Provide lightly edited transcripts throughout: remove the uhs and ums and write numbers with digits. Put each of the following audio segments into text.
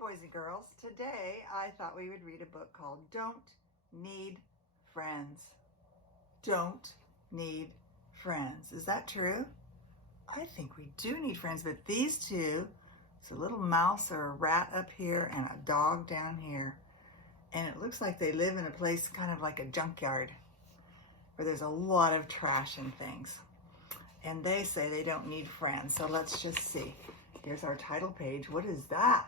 boys and girls. Today I thought we would read a book called Don't Need Friends. Don't need friends. Is that true? I think we do need friends, but these two, it's a little mouse or a rat up here and a dog down here. And it looks like they live in a place kind of like a junkyard where there's a lot of trash and things. And they say they don't need friends. So let's just see. Here's our title page. What is that?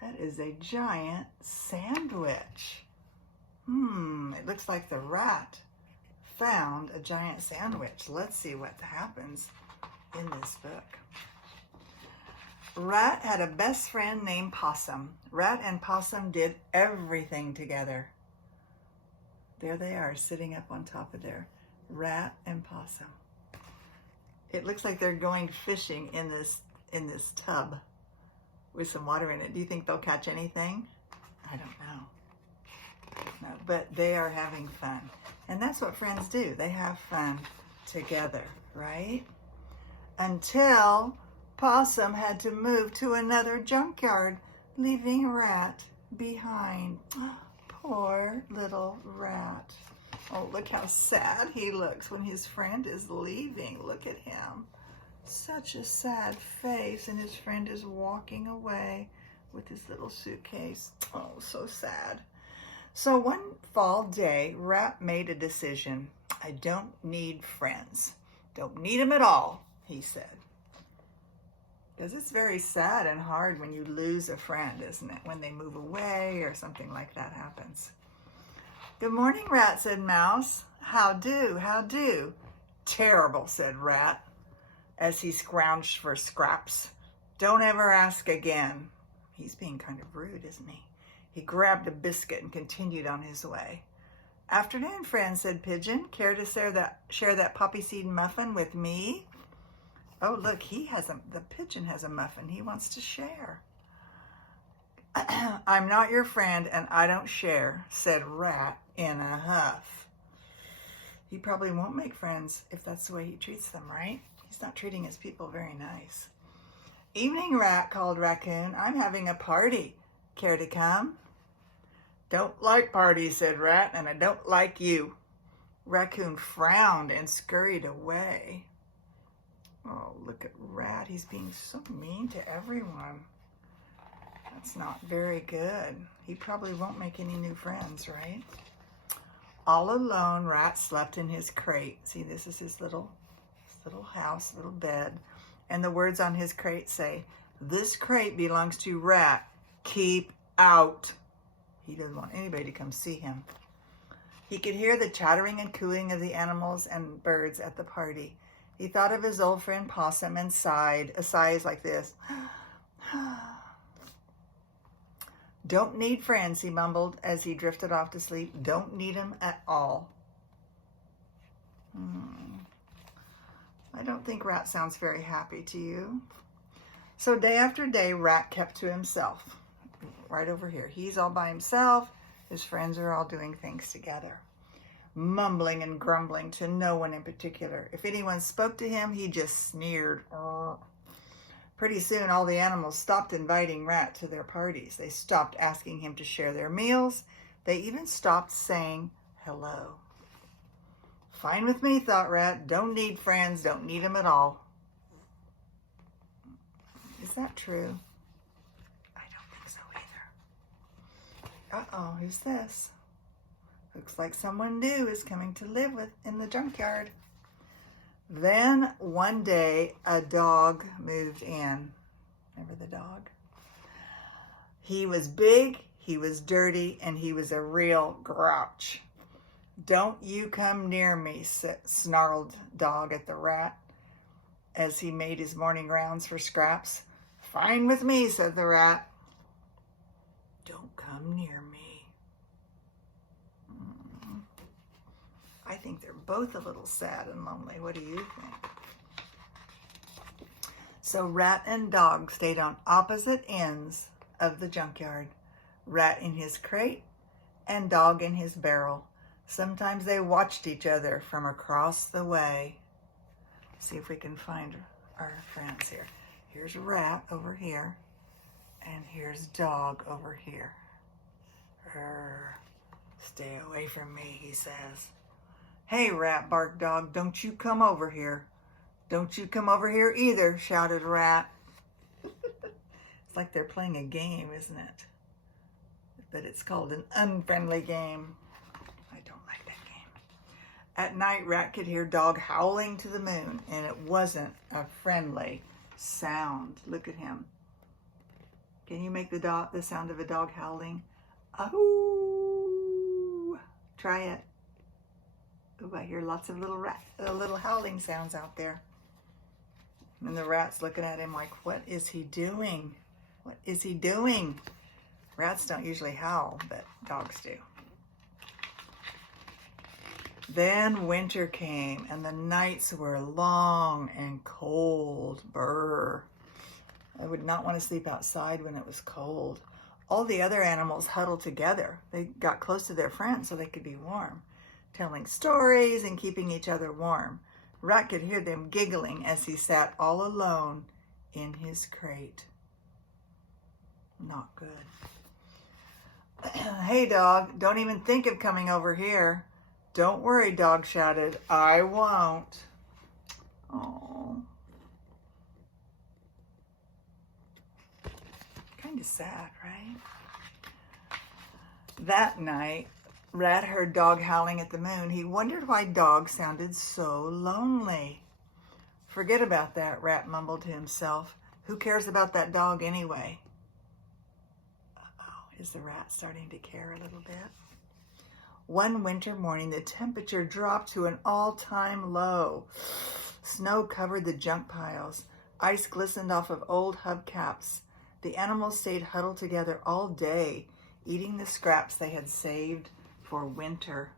That is a giant sandwich. It looks like the rat found a giant sandwich. Let's see what happens in this book. Rat had a best friend named Possum. Rat and Possum did everything together. There they are, sitting up on top of there. Rat and Possum. It looks like they're going fishing in this tub with some water in it. Do you think they'll catch anything? I don't know. No, but they are having fun. And that's what friends do. They have fun together, right? Until Possum had to move to another junkyard, leaving Rat behind. Poor little Rat. Oh, look how sad he looks when his friend is leaving. Look at him. Such a sad face, and his friend is walking away with his little suitcase. Oh, so sad. So one fall day, Rat made a decision. I don't need friends. Don't need them at all, he said. Because it's very sad and hard when you lose a friend, isn't it? When they move away or something like that happens. Good morning, Rat, said Mouse. How do? How do? Terrible, said Rat, as he scrounged for scraps. Don't ever ask again. He's being kind of rude, isn't he? He grabbed a biscuit and continued on his way. Afternoon, friend, said Pigeon. Care to share that poppy seed muffin with me? Oh, look, the pigeon has a muffin he wants to share. I'm not your friend and I don't share, said Rat in a huff. He probably won't make friends if that's the way he treats them, right? He's not treating his people very nice. Evening, Rat, called Raccoon. I'm having a party. Care to come? Don't like parties, said Rat, and I don't like you. Raccoon frowned and scurried away. Oh, look at Rat. He's being so mean to everyone. That's not very good. He probably won't make any new friends, right? All alone, Rat slept in his crate. See, this is his little house, little bed. And the words on his crate say, this crate belongs to Rat. Keep out. He doesn't want anybody to come see him. He could hear the chattering and cooing of the animals and birds at the party. He thought of his old friend Possum and sighed. A sigh is like this. Don't need friends, he mumbled as he drifted off to sleep. Don't need them at all. I don't think Rat sounds very happy to you. So day after day, Rat kept to himself. Right over here. He's all by himself. His friends are all doing things together. Mumbling and grumbling to no one in particular. If anyone spoke to him, he just sneered. Pretty soon, all the animals stopped inviting Rat to their parties. They stopped asking him to share their meals. They even stopped saying hello. Fine with me, thought Rat. Don't need friends. Don't need them at all. Is that true? I don't think so either. Uh-oh, who's this? Looks like someone new is coming to live in the junkyard. Then one day, a dog moved in. Remember the dog? He was big, he was dirty, and he was a real grouch. Don't you come near me, snarled Dog at the Rat as he made his morning rounds for scraps. Fine with me, said the Rat. Don't come near me. I think they're both a little sad and lonely. What do you think? So Rat and Dog stayed on opposite ends of the junkyard. Rat in his crate and Dog in his barrel. Sometimes they watched each other from across the way. See if we can find our friends here. Here's Rat over here, and hears Dog over here. Stay away from me, he says. Hey, Rat, barked Dog, don't you come over here. Don't you come over here either, shouted Rat. It's like they're playing a game, isn't it? But it's called an unfriendly game. I don't like that game. At night, Rat could hear Dog howling to the moon, and it wasn't a friendly sound. Look at him. Can you make the sound of a dog howling? Oh, try it. Oh, I hear lots of little howling sounds out there. And the rat's looking at him like, what is he doing? What is he doing? Rats don't usually howl, but dogs do. Then winter came, and the nights were long and cold. Brr. I would not want to sleep outside when it was cold. All the other animals huddled together. They got close to their friends so they could be warm, telling stories and keeping each other warm. Rat could hear them giggling as he sat all alone in his crate. Not good. Hey, Dog, don't even think of coming over here. Don't worry, Dog shouted. I won't. Oh. Kind of sad, right? That night, Rat heard Dog howling at the moon. He wondered why Dog sounded so lonely. Forget about that, Rat mumbled to himself. Who cares about that dog anyway? Uh-oh, is the rat starting to care a little bit? One winter morning, the temperature dropped to an all-time low. Snow covered the junk piles. Ice glistened off of old hubcaps. The animals stayed huddled together all day, eating the scraps they had saved for winter.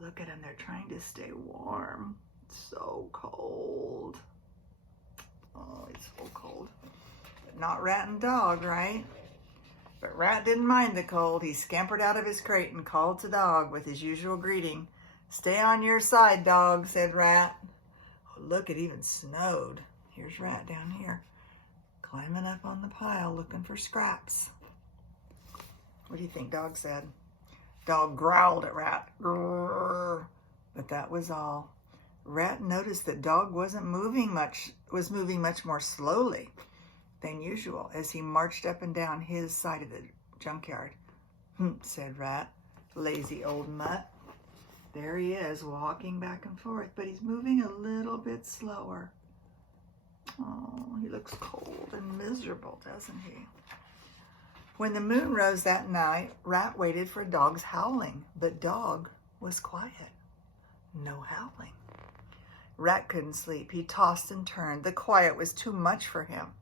Look at them, they're trying to stay warm. It's so cold. Oh, it's so cold. But not Rat and Dog, right? But Rat didn't mind the cold. He scampered out of his crate and called to Dog with his usual greeting. Stay on your side, Dog, said Rat. Oh, look, it even snowed. Here's Rat down here, climbing up on the pile looking for scraps. What do you think Dog said? Dog growled at Rat. Grrr. But that was all. Rat noticed that Dog was moving much more slowly than usual as he marched up and down his side of the junkyard. Said Rat, lazy old mutt. There he is, walking back and forth, but he's moving a little bit slower. Oh, he looks cold and miserable, doesn't he? When the moon rose that night, Rat waited for Dog's howling, but Dog was quiet. No howling. Rat couldn't sleep. He tossed and turned. The quiet was too much for him.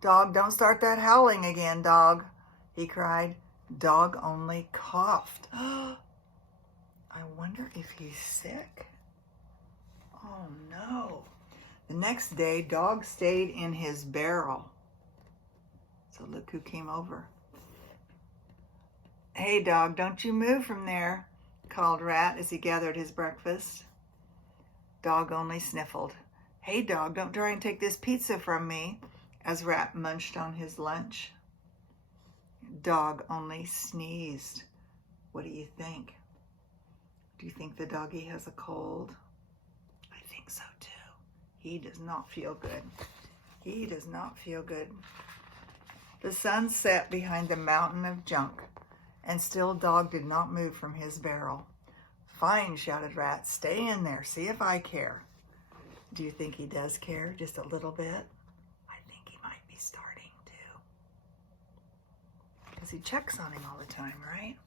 Dog, don't start that howling again, Dog, he cried. Dog only coughed. I wonder if he's sick. Oh, no. The next day, Dog stayed in his barrel. So look who came over. Hey, Dog, don't you move from there, called Rat as he gathered his breakfast. Dog only sniffled. Hey, Dog, don't try and take this pizza from me, as Rat munched on his lunch. Dog only sneezed. What do you think? Do you think the doggy has a cold? I think so too. He does not feel good. He does not feel good. The sun set behind the mountain of junk, and still Dog did not move from his barrel. Fine, shouted Rat. Stay in there. See if I care. Do you think he does care? Just a little bit? I think he might be starting to. Because he checks on him all the time, right?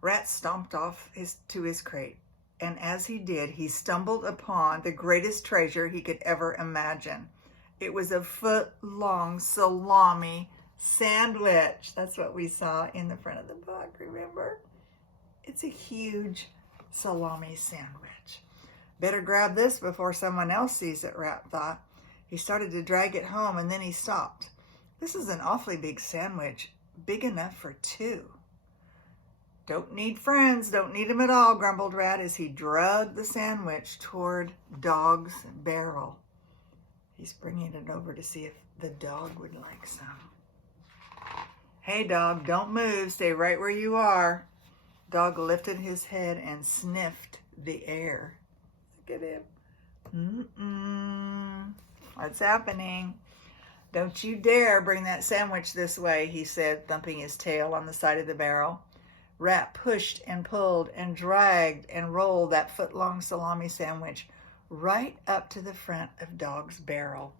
Rat stomped off to his crate, and as he did, he stumbled upon the greatest treasure he could ever imagine. It was a foot-long salami sandwich. That's what we saw in the front of the book, remember? It's a huge salami sandwich. Better grab this before someone else sees it, Rat thought. He started to drag it home, and then he stopped. This is an awfully big sandwich, big enough for two. Don't need friends, don't need them at all, grumbled Rat as he dragged the sandwich toward Dog's barrel. He's bringing it over to see if the dog would like some. Hey, dog, don't move. Stay right where you are. Dog lifted his head and sniffed the air. Look at him. What's happening? Don't you dare bring that sandwich this way, he said, thumping his tail on the side of the barrel. Rat pushed and pulled and dragged and rolled that foot-long salami sandwich right up to the front of Dog's barrel.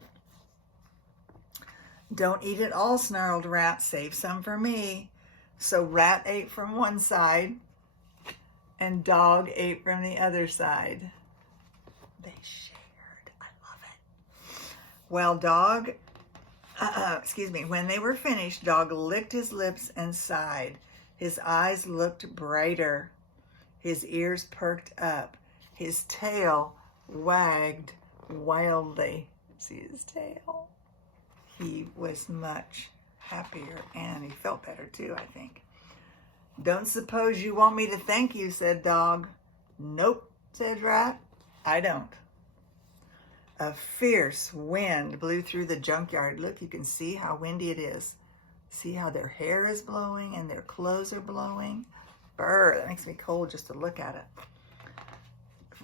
Don't eat it all, snarled Rat. Save some for me. So Rat ate from one side and Dog ate from the other side. They shared. I love it. Well, when they were finished, Dog licked his lips and sighed. His eyes looked brighter. His ears perked up. His tail wagged wildly. See his tail? He was much happier and he felt better too, I think. Don't suppose you want me to thank you, said Dog. Nope, said Rat. I don't. A fierce wind blew through the junkyard. Look, you can see how windy it is. See how their hair is blowing and their clothes are blowing? Brr, that makes me cold just to look at it.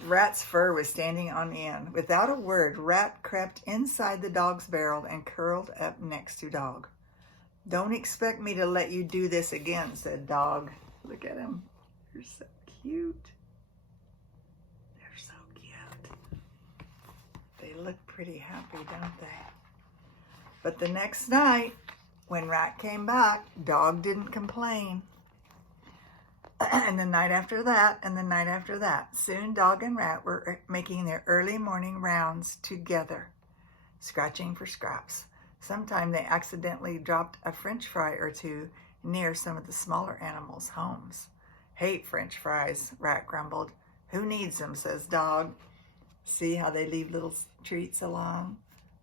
Rat's fur was standing on end. Without a word, Rat crept inside the dog's barrel and curled up next to Dog. Don't expect me to let you do this again, said Dog. Look at him. You're so cute. They're so cute. They look pretty happy, don't they? But the next night, when Rat came back, Dog didn't complain. And the night after that, and the night after that. Soon Dog and Rat were making their early morning rounds together, scratching for scraps. Sometime they accidentally dropped a French fry or two near some of the smaller animals' homes. Hate French fries, Rat grumbled. Who needs them, says Dog. See how they leave little treats along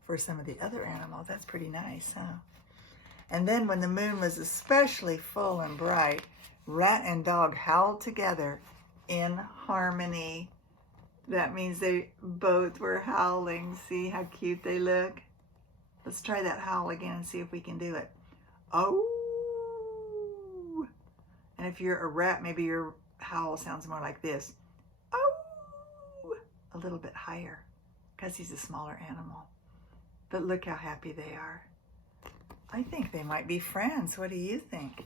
for some of the other animals. That's pretty nice, huh? And then when the moon was especially full and bright, Rat and Dog howled together in harmony. That means they both were howling. See how cute they look? Let's try that howl again and see if we can do it. Oh! And if you're a rat, maybe your howl sounds more like this. Oh! A little bit higher, because he's a smaller animal. But look how happy they are. I think they might be friends. What do you think?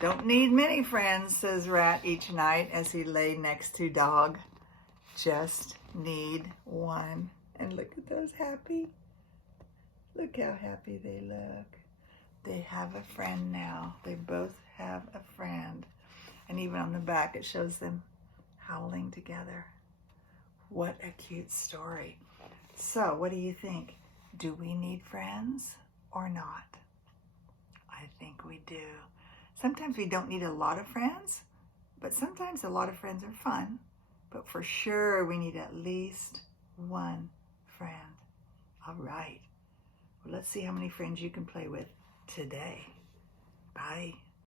Don't need many friends, says Rat each night as he lay next to Dog. Just need one. And look at those happy. Look how happy they look. They have a friend now. They both have a friend. And even on the back, it shows them howling together. What a cute story. So, what do you think? Do we need friends or not? I think we do. Sometimes we don't need a lot of friends, but sometimes a lot of friends are fun. But for sure, we need at least one friend. All right. Well, let's see how many friends you can play with today. Bye.